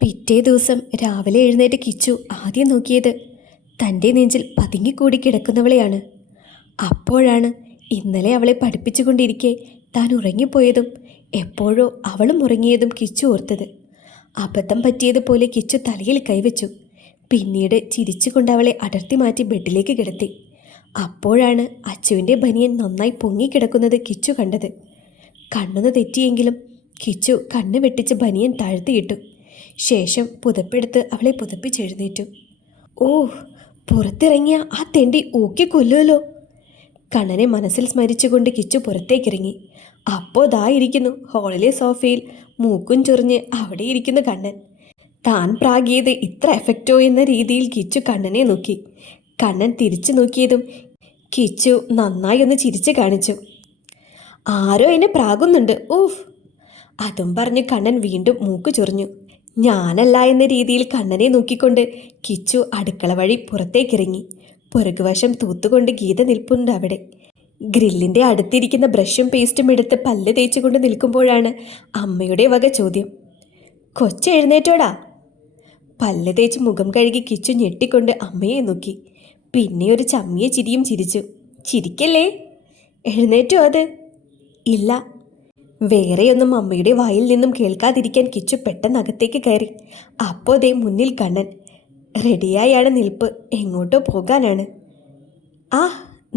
പിറ്റേ ദിവസം രാവിലെ എഴുന്നേറ്റ് കിച്ചു ആദ്യം നോക്കിയത് തൻ്റെ നെഞ്ചിൽ പതുങ്ങിക്കൂടി കിടക്കുന്നവളെയാണ്. അപ്പോഴാണ് ഇന്നലെ അവളെ പഠിപ്പിച്ചുകൊണ്ടിരിക്കെ താൻ ഉറങ്ങിപ്പോയതും എപ്പോഴോ അവളും ഉറങ്ങിയതും കിച്ചു ഓർത്തത്. അബദ്ധം പറ്റിയതുപോലെ കിച്ചു തലയിൽ കൈവച്ചു. പിന്നീട് ചിരിച്ചുകൊണ്ട് അവളെ അടർത്തി മാറ്റി ബെഡിലേക്ക് കിടത്തി. അപ്പോഴാണ് അച്ചുവിൻ്റെ ബനിയൻ നന്നായി പൊങ്ങിക്കിടക്കുന്നത് കിച്ചു കണ്ടത്. കണ്ണൊന്ന് തെറ്റിയെങ്കിലും കിച്ചു കണ്ണ് വെട്ടിച്ച് ബനിയൻ താഴ്ത്തിയിട്ടു. ശേഷം പുതപ്പെടുത്ത് അവളെ പുതപ്പിച്ചെഴുന്നേറ്റു. ഓ, പുറത്തിറങ്ങിയ ആ തെണ്ടി ഊക്കി കൊല്ലുമല്ലോ. കണ്ണനെ മനസ്സിൽ സ്മരിച്ചുകൊണ്ട് കിച്ചു പുറത്തേക്കിറങ്ങി. അപ്പോൾ ഇരിക്കുന്നു ഹാളിലെ സോഫയിൽ മൂക്കും ചൊറിഞ്ഞ് അവിടെ ഇരിക്കുന്നു കണ്ണൻ. താൻ പ്രാഗിയത് ഇത്ര എഫക്റ്റോ എന്ന രീതിയിൽ കിച്ചു കണ്ണനെ നോക്കി. കണ്ണൻ തിരിച്ചു നോക്കിയതും കിച്ചു നന്നായി ഒന്ന് ചിരിച്ചു കാണിച്ചു. ആരോ എന്നെ പ്രാകുന്നുണ്ട്, ഊഫ്. അതും പറഞ്ഞ് കണ്ണൻ വീണ്ടും മൂക്ക് ചൊറിഞ്ഞു. ഞാനല്ല എന്ന രീതിയിൽ കണ്ണനെ നോക്കിക്കൊണ്ട് കിച്ചു അടുക്കള വഴി പുറത്തേക്കിറങ്ങി. പുറകുവശം തൂത്തുകൊണ്ട് ഗീത നിൽപ്പുണ്ട് അവിടെ. ഗ്രില്ലിൻ്റെ അടുത്തിരിക്കുന്ന ബ്രഷും പേസ്റ്റും എടുത്ത് പല്ല് തേച്ചുകൊണ്ട് നിൽക്കുമ്പോഴാണ് അമ്മയുടെ വക ചോദ്യം. കൊച്ചെഴുന്നേറ്റോടാ? പല്ല് തേച്ച് മുഖം കഴുകി കിച്ചു ഞെട്ടിക്കൊണ്ട് അമ്മയെ നോക്കി. പിന്നെ ഒരു ചമ്മിയ ചിരിയും ചിരിച്ചു. ചിരിക്കല്ലേ, എഴുന്നേറ്റോ അത്? ഇല്ല. വേറെയൊന്നും അമ്മയുടെ വായിൽ നിന്നും കേൾക്കാതിരിക്കാൻ കിച്ചു പെട്ടെന്ന് അകത്തേക്ക് കയറി. അപ്പോൾ ദേ മുന്നിൽ കണ്ണൻ റെഡിയായാണ് നിൽപ്പ്. എങ്ങോട്ടോ പോകാനാണ്. ആ,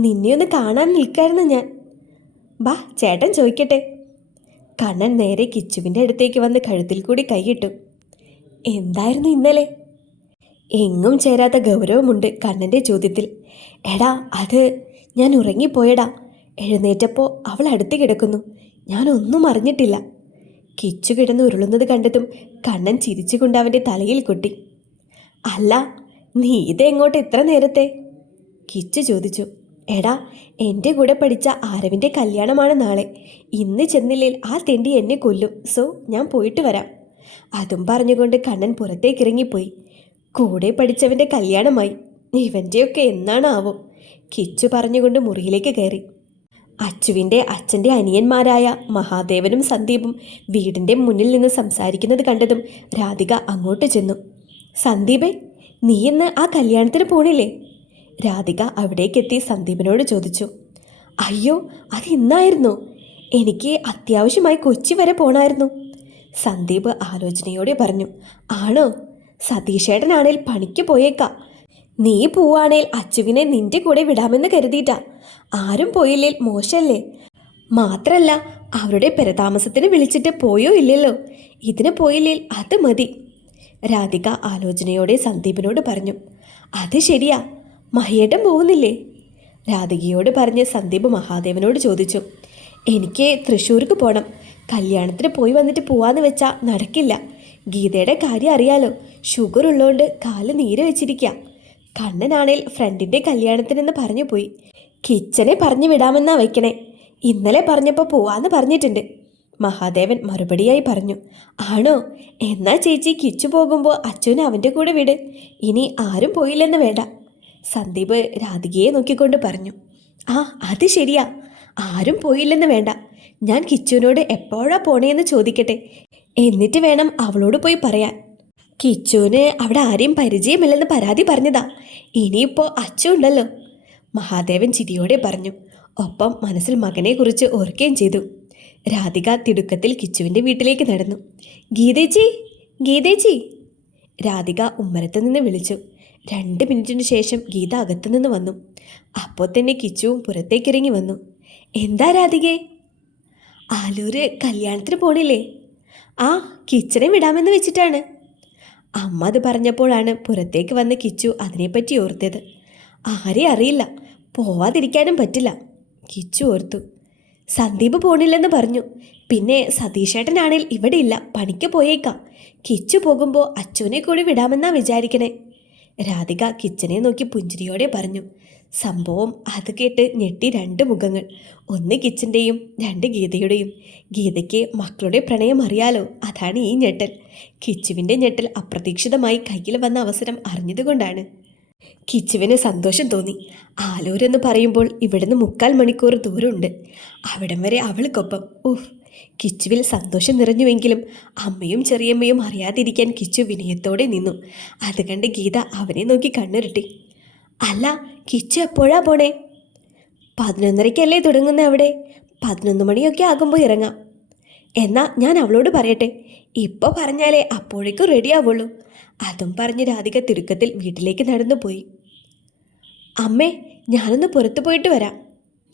നിന്നെയൊന്ന് കാണാൻ നിൽക്കായിരുന്നു ഞാൻ. ബാ, ചേട്ടൻ ചോദിക്കട്ടെ. കണ്ണൻ നേരെ കിച്ചുവിൻ്റെ അടുത്തേക്ക് വന്ന് കഴുത്തിൽ കൂടി കൈയിട്ടു. എന്തായിരുന്നു ഇന്നലെ? എങ്ങും ചേരാത്ത ഗൗരവമുണ്ട് കണ്ണൻ്റെ ചോദ്യത്തിൽ. എടാ, അത് ഞാൻ ഉറങ്ങിപ്പോയടാ. എഴുന്നേറ്റപ്പോൾ അവൾ അടുത്ത് കിടക്കുന്നു. ഞാനൊന്നും അറിഞ്ഞിട്ടില്ല. കിച്ചു കിടന്ന് ഉരുളുന്നത് കണ്ടതും കണ്ണൻ ചിരിച്ചുകൊണ്ട് അവൻ്റെ തലയിൽ കൊട്ടി. അല്ല, നീ ഇതെങ്ങോട്ട് എത്ര നേരത്തെ? കിച്ചു ചോദിച്ചു. എടാ, എൻ്റെ കൂടെ പഠിച്ച ആരവിൻ്റെ കല്യാണമാണ് നാളെ. ഇന്ന് ചെന്നില്ലേൽ ആ തെണ്ടി എന്നെ കൊല്ലും. സോ ഞാൻ പോയിട്ട് വരാം. അതും പറഞ്ഞുകൊണ്ട് കണ്ണൻ പുറത്തേക്കിറങ്ങിപ്പോയി. കൂടെ പഠിച്ചവൻ്റെ കല്യാണമായി. ഇവൻ്റെയൊക്കെ എന്നാണാവോ? കിച്ചു പറഞ്ഞുകൊണ്ട് മുറിയിലേക്ക് കയറി. അച്ചുവിൻ്റെ അച്ഛൻ്റെ അനിയന്മാരായ മഹാദേവനും സന്ദീപും വീടിൻ്റെ മുന്നിൽ നിന്ന് സംസാരിക്കുന്നത് കണ്ടതും രാധിക അങ്ങോട്ട് ചെന്നു. സന്ദീപേ, നീ ഇന്ന് ആ കല്യാണത്തിന് പോണില്ലേ? രാധിക അവിടേക്കെത്തി സന്ദീപിനോട് ചോദിച്ചു. അയ്യോ, അത് ഇന്നായിരുന്നോ? എനിക്ക് അത്യാവശ്യമായി കൊച്ചി വരെ പോണായിരുന്നു. സന്ദീപ് ആലോചനയോടെ പറഞ്ഞു. ആണോ? സതീഷേട്ടനാണേൽ പണിക്ക് പോയേക്കാം. നീ പോവാണേൽ അച്ചുവിനെ നിന്റെ കൂടെ വിടാമെന്ന് കരുതിയിട്ടാ. ആരും പോയില്ലേൽ മോശല്ലേ. മാത്രല്ല, അവരുടെ പെരതാമസത്തിന് വിളിച്ചിട്ട് പോയോ ഇല്ലല്ലോ. ഇതിന് പോയില്ലേൽ അത് മതി. രാധിക ആലോചനയോടെ സന്ദീപിനോട് പറഞ്ഞു. അത് ശരിയാ, മഹിയേട്ടൻ പോകുന്നില്ലേ? രാധികയോട് പറഞ്ഞ് സന്ദീപ് മഹാദേവനോട് ചോദിച്ചു. എനിക്ക് തൃശ്ശൂർക്ക് പോകണം. കല്യാണത്തിന് പോയി വന്നിട്ട് പോവാന്ന് വെച്ചാൽ നടക്കില്ല. ഗീതയുടെ കാര്യം അറിയാലോ, ഷുഗർ ഉള്ളതുകൊണ്ട് കാല് നീര് വെച്ചിരിക്കുക. കണ്ണനാണേൽ ഫ്രണ്ടിൻ്റെ കല്യാണത്തിനെന്ന് പറഞ്ഞു പോയി. കിച്ചനെ പറഞ്ഞു വിടാമെന്നാ വയ്ക്കണേ. ഇന്നലെ പറഞ്ഞപ്പോൾ പോവാന്ന് പറഞ്ഞിട്ടുണ്ട്. മഹാദേവൻ മറുപടിയായി പറഞ്ഞു. ആണോ? എന്നാ ചേച്ചി കിച്ചു പോകുമ്പോൾ അച്ഛനെ അവൻ്റെ കൂടെ വിട്. ഇനി ആരും പോയില്ലെന്ന് വേണ്ട. സന്ദീപ് രാധികയെ നോക്കിക്കൊണ്ട് പറഞ്ഞു. ആ, അത് ശരിയാ, ആരും പോയില്ലെന്ന് വേണ്ട. ഞാൻ കിച്ചുവിനോട് എപ്പോഴാ പോണേന്ന് ചോദിക്കട്ടെ, എന്നിട്ട് വേണം അവളോട് പോയി പറയാൻ. കിച്ചുവിന് അവിടെ ആരെയും പരിചയമില്ലെന്ന് പരാതി പറഞ്ഞതാ. ഇനിയിപ്പോൾ അച്ചു ഉണ്ടല്ലോ. മഹാദേവൻ ചിരിയോടെ പറഞ്ഞു. ഒപ്പം മനസ്സിൽ മകനെക്കുറിച്ച് ഓർക്കുകയും ചെയ്തു. രാധിക തിടുക്കത്തിൽ കിച്ചുവിൻ്റെ വീട്ടിലേക്ക് നടന്നു. ഗീതേച്ചി, ഗീതേച്ചി. രാധിക ഉമ്മരത്ത് നിന്ന് വിളിച്ചു. 2 മിനിറ്റിന് ശേഷം ഗീത അകത്തുനിന്ന് വന്നു. അപ്പോൾ തന്നെ കിച്ചുവും പുറത്തേക്കിറങ്ങി വന്നു. എന്താ രാധികേ? ആലൂര് കല്യാണത്തിന് പോണില്ലേ? ആ, കിച്ചനെ വിടാമെന്ന് വെച്ചിട്ടാണ്. അമ്മ അത് പറഞ്ഞപ്പോഴാണ് പുറത്തേക്ക് വന്ന് കിച്ചു അതിനെപ്പറ്റി ഓർത്തത്. ആരെയും അറിയില്ല, പോവാതിരിക്കാനും പറ്റില്ല. കിച്ചു ഓർത്തു. സന്ദീപ് പോണില്ലെന്ന് പറഞ്ഞു. പിന്നെ സതീഷേട്ടനാണേൽ ഇവിടെ ഇല്ല, പണിക്ക് പോയേക്കാം. കിച്ചു പോകുമ്പോൾ അച്ചുവിനെ കൂടി വിടാമെന്നാ വിചാരിക്കണേ. രാധിക കിച്ചനെ നോക്കി പുഞ്ചിരിയോടെ പറഞ്ഞു. സംഭവം അത് കേട്ട് ഞെട്ടി 2 മുഖങ്ങൾ. ഒന്ന് കിച്ചൻ്റെയും 2 ഗീതയുടെയും. ഗീതയ്ക്ക് മക്കളുടെ പ്രണയം അറിയാലോ, അതാണ് ഈ ഞെട്ടൽ. കിച്ചുവിൻ്റെ ഞെട്ടൽ അപ്രതീക്ഷിതമായി കയ്യിൽ വന്ന അവസരം അറിഞ്ഞതുകൊണ്ടാണ്. കിച്ചുവിന് സന്തോഷം തോന്നി. ആലൂരെന്ന് പറയുമ്പോൾ ഇവിടുന്ന് 3/4 മണിക്കൂർ ദൂരമുണ്ട്. അവിടം വരെ അവൾക്കൊപ്പം. ഉഫ്, കിച്ചുവിൽ സന്തോഷം നിറഞ്ഞുവെങ്കിലും അമ്മയും ചെറിയമ്മയും അറിയാതിരിക്കാൻ കിച്ചു വിനയത്തോടെ നിന്നു. അത് കണ്ട് ഗീത അവനെ നോക്കി കണ്ണുരുട്ടി. അല്ല, കിച്ചു എപ്പോഴാ പോണേ? 11:30-ക്കല്ലേ തുടങ്ങുന്ന അവിടെ. 11 മണിയൊക്കെ ആകുമ്പോൾ ഇറങ്ങാം. എന്നാ ഞാൻ അവളോട് പറയട്ടെ. ഇപ്പോൾ പറഞ്ഞാലേ അപ്പോഴേക്കും റെഡിയാവുള്ളൂ. അതും പറഞ്ഞ് രാധിക തിടുക്കത്തിൽ വീട്ടിലേക്ക് നടന്നു പോയി. അമ്മേ, ഞാനൊന്ന് പുറത്തു പോയിട്ട് വരാം,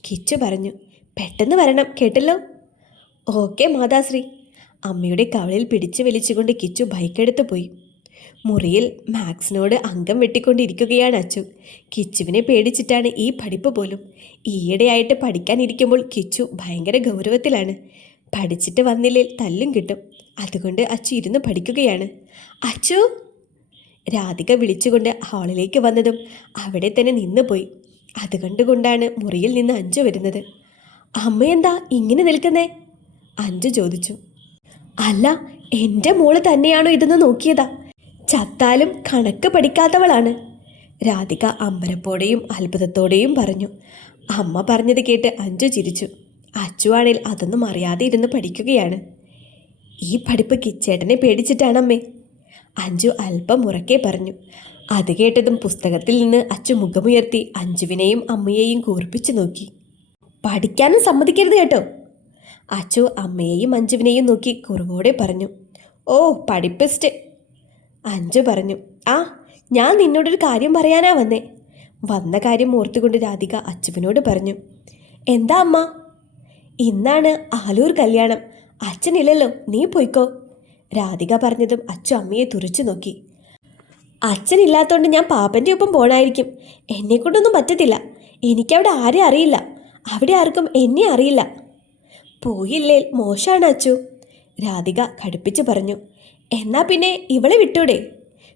കിച്ചു പറഞ്ഞു. പെട്ടെന്ന് വരണം കേട്ടല്ലോ. ഓക്കെ മാതാശ്രീ. അമ്മയുടെ കവളിൽ പിടിച്ചു വലിച്ചുകൊണ്ട് കിച്ചു ബൈക്കെടുത്ത് പോയി. മുറിയിൽ മാക്സിനോട് അംഗം വെട്ടിക്കൊണ്ടിരിക്കുകയാണ് അച്ചു. കിച്ചുവിനെ പേടിച്ചിട്ടാണ് ഈ പഠിപ്പ് പോലും. ഈയിടെയായിട്ട് പഠിക്കാനിരിക്കുമ്പോൾ കിച്ചു ഭയങ്കര ഗൗരവത്തിലാണ്. പഠിച്ചിട്ട് വന്നില്ലേ തല്ലും കിട്ടും. അതുകൊണ്ട് അച്ചു ഇരുന്ന് പഠിക്കുകയാണ്. അച്ചു! രാധിക വിളിച്ചുകൊണ്ട് ഹാളിലേക്ക് വന്നതും അവിടെ തന്നെ നിന്ന് പോയി. അത് കണ്ടുകൊണ്ടാണ് മുറിയിൽ നിന്ന് അഞ്ചു വരുന്നത്. അമ്മയെന്താ ഇങ്ങനെ നിൽക്കുന്നേ? അഞ്ചു ചോദിച്ചു. അല്ല, എൻ്റെ മോള് തന്നെയാണോ ഇതെന്ന് നോക്കിയതാ. ചത്താലും കണക്ക് പഠിക്കാത്തവളാണ്, രാധിക അമ്പരപ്പോടെയും അത്ഭുതത്തോടെയും പറഞ്ഞു. അമ്മ പറഞ്ഞത് കേട്ട് അഞ്ചു ചിരിച്ചു. അച്ചുവാണേൽ അതൊന്നും അറിയാതെ ഇരുന്ന് പഠിക്കുകയാണ്. ഈ പഠിപ്പ് കിച്ചേട്ടനെ പേടിച്ചിട്ടാണമ്മേ, അഞ്ചു അല്പം ഉറക്കെ പറഞ്ഞു. അത് കേട്ടതും പുസ്തകത്തിൽ നിന്ന് അച്ചു മുഖമുയർത്തി അഞ്ജുവിനെയും അമ്മയെയും കൂർപ്പിച്ചു നോക്കി. പഠിക്കാനും സമ്മതിക്കരുത് കേട്ടോ, അച്ചു അമ്മയെയും അഞ്ജുവിനെയും നോക്കി കുറവോടെ പറഞ്ഞു. ഓ പഠിപ്പിസ്റ്റ്, അഞ്ചു പറഞ്ഞു. ആ, ഞാൻ നിന്നോടൊരു കാര്യം പറയാനാ വന്നേ. വന്ന കാര്യം ഓർത്തുകൊണ്ട് രാധിക അച്ചുവിനോട് പറഞ്ഞു. എന്താ അമ്മ? ഇന്നാണ് ആലൂർ കല്യാണം. അച്ഛനില്ലല്ലോ, നീ പോയിക്കോ, രാധിക പറഞ്ഞതും അച്ചു അമ്മയെ തുറച്ചു നോക്കി. അച്ഛനില്ലാത്തോണ്ട് ഞാൻ പാപ്പൻ്റെ ഒപ്പം പോണായിരിക്കും. എന്നെക്കൊണ്ടൊന്നും പറ്റത്തില്ല. എനിക്കവിടെ ആരെ അറിയില്ല. അവിടെ ആർക്കും എന്നെ അറിയില്ല. പോയില്ലേ മോശമാണ് അച്ചു, രാധിക കടുപ്പിച്ച് പറഞ്ഞു. എന്നാ പിന്നെ ഇവളെ വിട്ടൂടെ?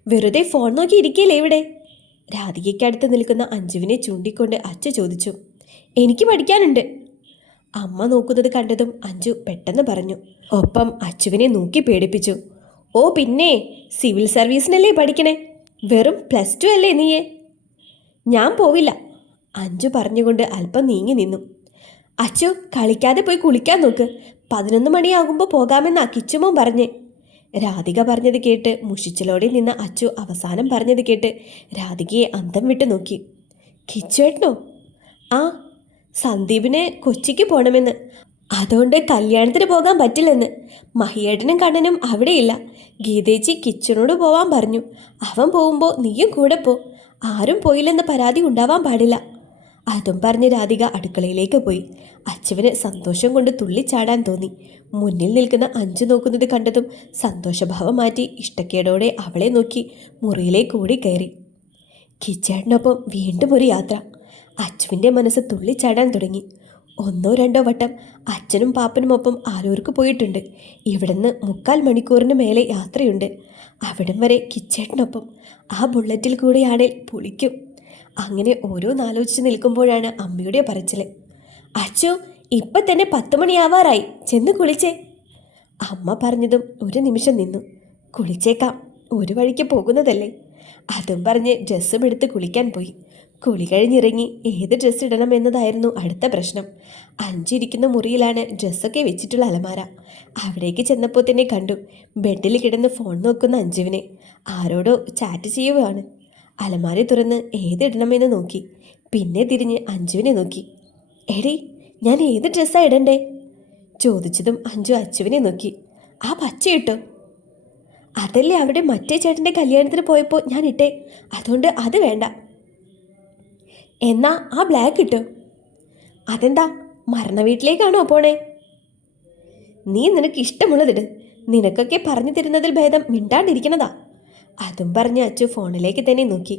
വെറുതെ ഫോൺ നോക്കി ഇരിക്കില്ലേ ഇവിടെ? രാധികയ്ക്കടുത്ത് നിൽക്കുന്ന അഞ്ജുവിനെ ചൂണ്ടിക്കൊണ്ട് അച്ചു ചോദിച്ചു. എനിക്ക് പഠിക്കാനുണ്ട്, അമ്മ നോക്കുന്നത് കണ്ടതും അഞ്ജു പെട്ടെന്ന് പറഞ്ഞു. ഒപ്പം അച്ചുവിനെ നോക്കി പേടിപ്പിച്ചു. ഓ പിന്നെ, സിവിൽ സർവീസിനല്ലേ പഠിക്കണേ? വെറും +2 അല്ലേ നീയെ? ഞാൻ പോവില്ല, അഞ്ജു പറഞ്ഞുകൊണ്ട് അല്പം നീങ്ങി നിന്നു. അച്ചു, കളിക്കാതെ പോയി കുളിക്കാൻ നോക്ക്. 11 മണിയാകുമ്പോൾ പോകാമെന്നാ കിച്ചുമോൻ പറഞ്ഞേ, രാധിക പറഞ്ഞത് കേട്ട് മുഷിച്ചിലോടെ നിന്ന അച്ചു അവസാനം പറഞ്ഞത് കേട്ട് രാധികയെ അന്തം വിട്ട് നോക്കി. കിച്ചുവേട്ടനോ? ആ, സന്ദീപിന് കൊച്ചിക്ക് പോകണമെന്ന്. അതുകൊണ്ട് കല്യാണത്തിന് പോകാൻ പറ്റില്ലെന്ന്. മഹിയേട്ടനും കണ്ണനും അവിടെയില്ല. ഗീതേച്ചി കിച്ചനോട് പോവാൻ പറഞ്ഞു. അവൻ പോകുമ്പോൾ നീയും കൂടെ പോ. ആരും പോയില്ലെന്ന് പരാതി ഉണ്ടാവാൻ പാടില്ല. അതും പറഞ്ഞ് രാധിക അടുക്കളയിലേക്ക് പോയി. അച്ചുവിന് സന്തോഷം കൊണ്ട് തുള്ളിച്ചാടാൻ തോന്നി. മുന്നിൽ നിൽക്കുന്ന അഞ്ചു നോക്കുന്നത് കണ്ടതും സന്തോഷഭാവം മാറ്റി ഇഷ്ടക്കേടോടെ അവളെ നോക്കി മുറിയിലേക്ക് ഓടി കയറി. കിച്ചേട്ടനൊപ്പം വീണ്ടും ഒരു യാത്ര. അച്ചുവിൻ്റെ മനസ്സ് തുള്ളിച്ചാടാൻ തുടങ്ങി. 1-2 വട്ടം അച്ഛനും പാപ്പനുമൊപ്പം ആലൂർക്ക് പോയിട്ടുണ്ട്. ഇവിടുന്ന് 3/4 മണിക്കൂറിന് മേലെ യാത്രയുണ്ട്. അവിടം വരെ കിച്ചേട്ടനൊപ്പം. ആ ബുള്ളറ്റിൽ കൂടെയാണേൽ പൊളിക്കും. അങ്ങനെ ഓരോന്നാലോചിച്ച് നിൽക്കുമ്പോഴാണ് അമ്മയുടെ പറച്ചിൽ. അച്ചു, ഇപ്പം തന്നെ 10 മണിയാവാറായി, ചെന്ന് കുളിച്ചേ, അമ്മ പറഞ്ഞതും ഒരു നിമിഷം നിന്നു. കുളിച്ചേക്കാം, ഒരു വഴിക്ക് പോകുന്നതല്ലേ. അതും പറഞ്ഞ് ഡ്രസ്സും എടുത്ത് കുളിക്കാൻ പോയി. കുളി കഴിഞ്ഞിറങ്ങി ഏത് ഡ്രസ്സ് ഇടണം എന്നതായിരുന്നു അടുത്ത പ്രശ്നം. അഞ്ചിരിക്കുന്ന മുറിയിലാണ് ഡ്രസ്സൊക്കെ വെച്ചിട്ടുള്ള അലമാര. അവിടേക്ക് ചെന്നപ്പോൾ തന്നെ കണ്ടു ബെഡിൽ കിടന്ന് ഫോൺ നോക്കുന്ന അഞ്ജുവിനെ. ആരോടോ ചാറ്റ് ചെയ്യുകയാണ്. അലമാര തുറന്ന് ഏതിടണമെന്ന് നോക്കി. പിന്നെ തിരിഞ്ഞ് അഞ്ജുവിനെ നോക്കി. എടീ, ഞാൻ ഏത് ഡ്രസ്സാണ് ഇടണ്ടേ? ചോദിച്ചതും അഞ്ജു അച്ചുവിനെ നോക്കി. ആ പച്ച ഇട്ടോ? അതല്ലേ അവിടെ മറ്റേ ചേട്ടൻ്റെ കല്യാണത്തിന് പോയപ്പോൾ ഞാൻ ഇട്ടേ, അതുകൊണ്ട് അത് വേണ്ട. എന്നാ ആ ബ്ലാക്ക് ഇട്ടോ? അതെന്താ, മരണ വീട്ടിലേക്കാണോ പോണേ? നീ നിനക്ക് ഇഷ്ടമുള്ളതിട്. നിനക്കൊക്കെ പറഞ്ഞു തരുന്നതിൽ ഭേദം മിണ്ടാണ്ടിരിക്കുന്നതാ. അതും പറഞ്ഞ് അച്ചു ഫോണിലേക്ക് തന്നെ നോക്കി.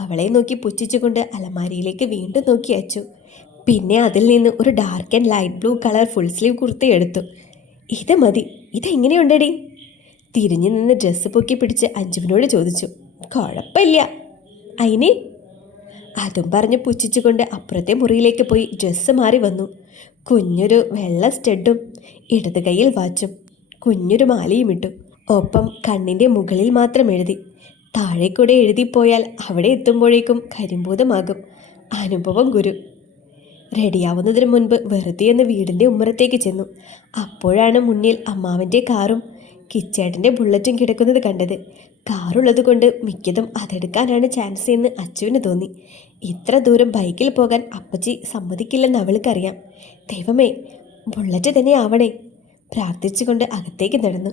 അവളെ നോക്കി പുച്ഛിച്ചുകൊണ്ട് അലമാരിയിലേക്ക് വീണ്ടും നോക്കി അച്ചു. പിന്നെ അതിൽ നിന്ന് ഒരു dark and light blue colour full sleeve kurta എടുത്തു. ഇത് മതി, ഇതെങ്ങനെയുണ്ടടി? തിരിഞ്ഞു നിന്ന് ഡ്രസ്സ് പൊക്കി പിടിച്ച് അഞ്ജുവിനോട് ചോദിച്ചു. കുഴപ്പമില്ല അയിനെ, അതും പറഞ്ഞ് പുച്ഛിച്ചുകൊണ്ട് അപ്പുറത്തെ മുറിയിലേക്ക് പോയി ഡ്രസ്സ് മാറി വന്നു. കുഞ്ഞൊരു വെള്ള സ്റ്റഡും ഇടത് കൈയിൽ വാച്ചും കുഞ്ഞൊരു മാലയും ഇട്ടു. ഒപ്പം കണ്ണിൻ്റെ മുകളിൽ മാത്രം എഴുതി. താഴെക്കൂടെ എഴുതിപ്പോയാൽ അവിടെ എത്തുമ്പോഴേക്കും കരിമ്പൂതമാകും. അനുഭവം ഗുരു. റെഡിയാവുന്നതിന് മുൻപ് വെറുതെ ഒന്ന് വീടിൻ്റെ ഉമ്മറത്തേക്ക് ചെന്നു. അപ്പോഴാണ് മുന്നിൽ അമ്മാവൻ്റെ കാറും കിച്ചേട്ടൻ്റെ ബുള്ളറ്റും കിടക്കുന്നത് കണ്ടത്. കാറുള്ളത് കൊണ്ട് മിക്കതും അതെടുക്കാനാണ് ചാൻസ് എന്ന് അച്ചുവിന് തോന്നി. ഇത്ര ദൂരം ബൈക്കിൽ പോകാൻ അപ്പച്ചി സമ്മതിക്കില്ലെന്ന് അവൾക്കറിയാം. ദൈവമേ, ബുള്ളറ്റ് തന്നെ ആവണേ പ്രാർത്ഥിച്ചുകൊണ്ട് അകത്തേക്ക് നടന്നു.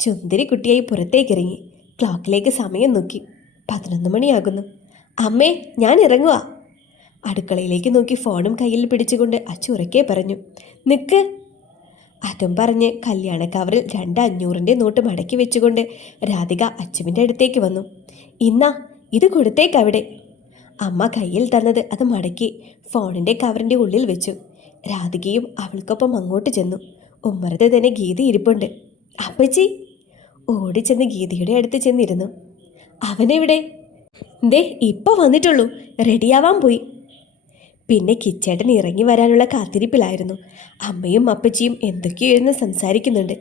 ചുന്ദരി കുട്ടിയായി പുറത്തേക്കിറങ്ങി. ക്ലോക്കിലേക്ക് സമയം നോക്കി. 11 മണിയാകുന്നു. അമ്മേ, ഞാൻ ഇറങ്ങുക. അടുക്കളയിലേക്ക് നോക്കി ഫോണും കയ്യിൽ പിടിച്ചുകൊണ്ട് അച്ചു ഉറക്കെ പറഞ്ഞു. നിൽക്ക്. അതും പറഞ്ഞ് കല്യാണ കവറിൽ 2 500-ൻ്റെ നോട്ട് മടക്കി വെച്ചുകൊണ്ട് രാധിക അച്ചുവിൻ്റെ അടുത്തേക്ക് വന്നു. ഇന്നാ ഇത് കൊടുത്തേക്കവിടെ. അമ്മ കയ്യിൽ തന്നത് അത് മടക്കി ഫോണിൻ്റെ കവറിൻ്റെ ഉള്ളിൽ വെച്ചു. രാധികയും അവൾക്കൊപ്പം അങ്ങോട്ട് ചെന്നു. ഉമ്മറത്ത് തന്നെ ഗീത ഇരിപ്പുണ്ട്. അപ്പച്ചി. ഓടിച്ചെന്ന് ഗീതയുടെ അടുത്ത് ചെന്നിരുന്നു. അവനെവിടെ? ദേ ഇപ്പോൾ വന്നിട്ടുള്ളൂ, റെഡിയാവാൻ പോയി. പിന്നെ കിച്ചേട്ടൻ ഇറങ്ങി വരാനുള്ള കാത്തിരിപ്പിലായിരുന്നു. അമ്മയും അപ്പച്ചിയും എന്തൊക്കെയോ ഇരുന്ന് സംസാരിക്കുന്നുണ്ട്.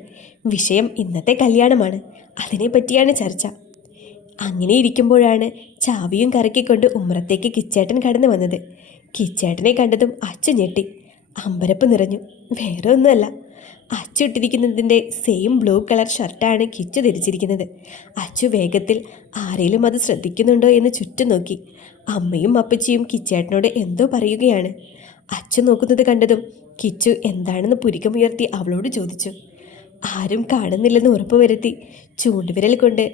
വിഷയം ഇന്നത്തെ കല്യാണമാണ്. അതിനെപ്പറ്റിയാണ് ചർച്ച. അങ്ങനെ ഇരിക്കുമ്പോഴാണ് ചാവിയും കറക്കിക്കൊണ്ട് ഉമ്മറത്തേക്ക് കിച്ചേട്ടൻ കടന്നു വന്നത്. കിച്ചേട്ടനെ കണ്ടതും അച്ചു ഞെട്ടി. അമ്പരപ്പ് നിറഞ്ഞു. വേറെ ഒന്നുമല്ല, അച്ചു ഇട്ടിരിക്കുന്നതിൻ്റെ സെയിം ബ്ലൂ കളർ ഷർട്ടാണ് കിച്ചു ധരിച്ചിരിക്കുന്നത്. അച്ചു വേഗത്തിൽ ആരെങ്കിലും അത് ശ്രദ്ധിക്കുന്നുണ്ടോ എന്ന് ചുറ്റും നോക്കി. അമ്മയും അപ്പച്ചിയും കിച്ചേട്ടനോട് എന്തോ പറയുകയാണ്. അച്ചു നോക്കുന്നത് കണ്ടതും കിച്ചു എന്താണെന്ന് പുരികമുയർത്തി അവളോട് ചോദിച്ചു. ആരും കാണുന്നില്ലെന്ന് ഉറപ്പുവരുത്തി ചൂണ്ടുവിരൽ കൊണ്ട്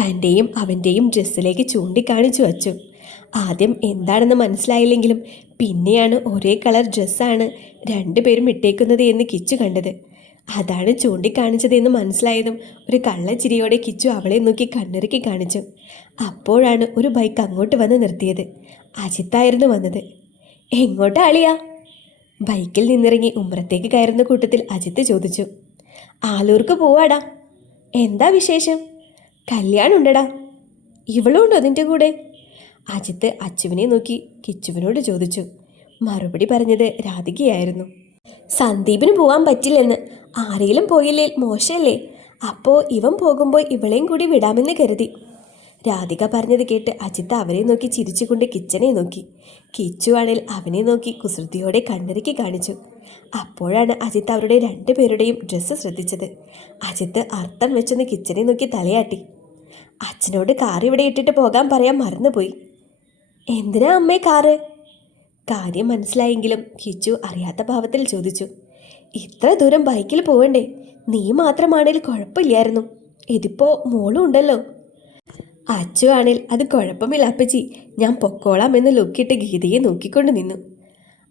തൻ്റെയും അവൻ്റെയും ഡ്രസ്സിലേക്ക് ചൂണ്ടിക്കാണിച്ചു അച്ചു. ആദ്യം എന്താണെന്ന് മനസ്സിലായില്ലെങ്കിലും പിന്നെയാണ് ഒരേ കളർ ഡ്രസ്സാണ് രണ്ടുപേരും ഇട്ടേക്കുന്നത് എന്ന് കിച്ചു കണ്ടത്. അതാണ് ചൂണ്ടിക്കാണിച്ചതെന്ന് മനസ്സിലായതും ഒരു കള്ളച്ചിരിയോടെ കിച്ചു അവളെ നോക്കി കണ്ണിറുക്കി കാണിച്ചു. അപ്പോഴാണ് ഒരു ബൈക്ക് അങ്ങോട്ട് വന്ന് നിർത്തിയത്. അജിത്തായിരുന്നു വന്നത്. എങ്ങോട്ടാ അളിയാ? ബൈക്കിൽ നിന്നിറങ്ങി ഉമ്മറത്തേക്ക് കയറുന്ന കൂട്ടത്തിൽ അജിത്ത് ചോദിച്ചു. ആലൂർക്ക് പോവാടാ. എന്താ വിശേഷം? കല്യാണം ഉണ്ടടാ. ഇവളുണ്ടോ നിൻ്റെ കൂടെ? അജിത്ത് അച്ചുവിനെ നോക്കി കിച്ചുവിനോട് ചോദിച്ചു. മറുപടി പറഞ്ഞത് രാധികയായിരുന്നു. സന്ദീപിന് പോകാൻ പറ്റില്ലെന്ന്. ആരെങ്കിലും പോയില്ലേ മോശമല്ലേ? അപ്പോൾ ഇവൻ പോകുമ്പോൾ ഇവളെയും കൂടി വിടാമെന്ന് കരുതി. രാധിക പറഞ്ഞത് കേട്ട് അജിത്ത് അവരെ നോക്കി ചിരിച്ചുകൊണ്ട് കിച്ചനെ നോക്കി. കിച്ചു ആണെങ്കിൽ അവനെ നോക്കി കുസൃതിയോടെ കണ്ണിറുക്കി കാണിച്ചു. അപ്പോഴാണ് അജിത്ത് അവരുടെ 2 പേരുടെയും ഡ്രസ്സ് ശ്രദ്ധിച്ചത്. അജിത്ത് അർത്ഥം വെച്ചൊന്ന് കിച്ചനെ നോക്കി തലയാട്ടി. അച്ഛനോട് കാർ ഇവിടെ ഇട്ടിട്ട് പോകാൻ പറയാൻ മറന്നുപോയി. എന്തിനാ അമ്മേ കാറ്? കാര്യം മനസ്സിലായെങ്കിലും കിച്ചു അറിയാത്ത ഭാവത്തിൽ ചോദിച്ചു. ഇത്ര ദൂരം ബൈക്കിൽ പോവണ്ടേ? നീ മാത്രമാണെങ്കിൽ കുഴപ്പമില്ലായിരുന്നു. ഇതിപ്പോൾ മോളും ഉണ്ടല്ലോ. അച്ചു ആണെങ്കിൽ അത് കുഴപ്പമില്ല അപ്പച്ചി, ഞാൻ പൊക്കോളാം എന്ന് ലുക്കിട്ട് ഗീതയെ നോക്കിക്കൊണ്ട് നിന്നു.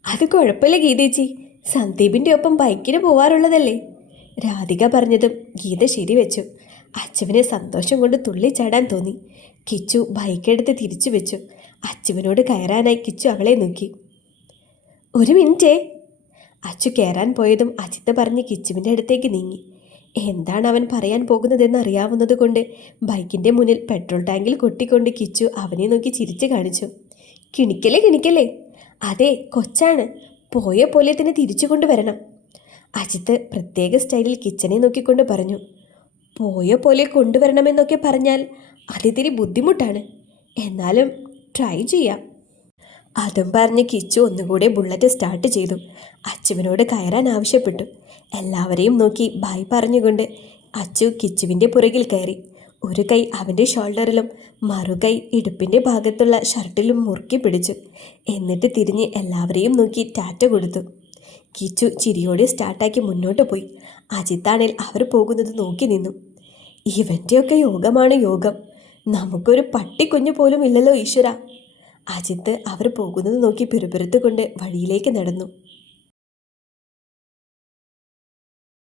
അത് കുഴപ്പമില്ല ഗീതേച്ചി, സന്ദീപിൻ്റെ ഒപ്പം ബൈക്കിന് പോവാറുള്ളതല്ലേ? രാധിക പറഞ്ഞതും ഗീത ശരിവെച്ചു. അച്ചുവിന് സന്തോഷം കൊണ്ട് തുള്ളിച്ചാടാൻ തോന്നി. കിച്ചു ബൈക്കെടുത്ത് തിരിച്ചു വെച്ചു. അച്ചുവിനോട് കയറാനായി കിച്ചു അവളെ നോക്കി. 1 മിനിറ്റേ. അച്ചു കയറാൻ പോയതും അജിത്ത് പറഞ്ഞ് കിച്ചുവിൻ്റെ അടുത്തേക്ക് നീങ്ങി. എന്താണ് അവൻ പറയാൻ പോകുന്നതെന്ന് അറിയാവുന്നത് കൊണ്ട് ബൈക്കിൻ്റെ മുന്നിൽ പെട്രോൾ ടാങ്കിൽ കൊട്ടിക്കൊണ്ട് കിച്ചു അവനെ നോക്കി ചിരിച്ചു കാണിച്ചു. കിണിക്കല്ലേ കിണിക്കല്ലേ? അതെ, കൊച്ചാണ്. പോയ പോലെ തന്നെ തിരിച്ചു കൊണ്ടുവരണം. അജിത്ത് പ്രത്യേക സ്റ്റൈലിൽ കിച്ചനെ നോക്കിക്കൊണ്ട് പറഞ്ഞു. പോയ പോലെ കൊണ്ടുവരണമെന്നൊക്കെ പറഞ്ഞാൽ അതിത്തിരി ബുദ്ധിമുട്ടാണ്. എന്നാലും ട്രൈ ചെയ്യാം. അതും പറഞ്ഞ് കിച്ചു ഒന്നുകൂടെ ബുള്ളറ്റ് സ്റ്റാർട്ട് ചെയ്തു. അച്ചുവിനോട് കയറാൻ ആവശ്യപ്പെട്ടു. എല്ലാവരെയും നോക്കി ബൈ പറഞ്ഞുകൊണ്ട് അച്ചു കിച്ചുവിൻ്റെ പുറകിൽ കയറി. ഒരു കൈ അവൻ്റെ ഷോൾഡറിലും മറുകൈ ഇടുപ്പിൻ്റെ ഭാഗത്തുള്ള ഷർട്ടിലും മുറുക്കി പിടിച്ചു. എന്നിട്ട് തിരിഞ്ഞ് എല്ലാവരെയും നോക്കി ടാറ്റ കൊടുത്തു. കിച്ചു ചിരിയോടെ സ്റ്റാർട്ടാക്കി മുന്നോട്ട് പോയി. അജിത്താണേൽ അവർ പോകുന്നത് നോക്കി നിന്നു. ഇവൻ്റെയൊക്കെ യോഗമാണ് യോഗം. നമുക്കൊരു പട്ടിക്കുഞ്ഞു പോലും ഇല്ലല്ലോ ഈശ്വര. അജിത്ത് അവർ പോകുന്നത് നോക്കി പിറുപിറുത്തുകൊണ്ട് വഴിയിലേക്ക് നടന്നു.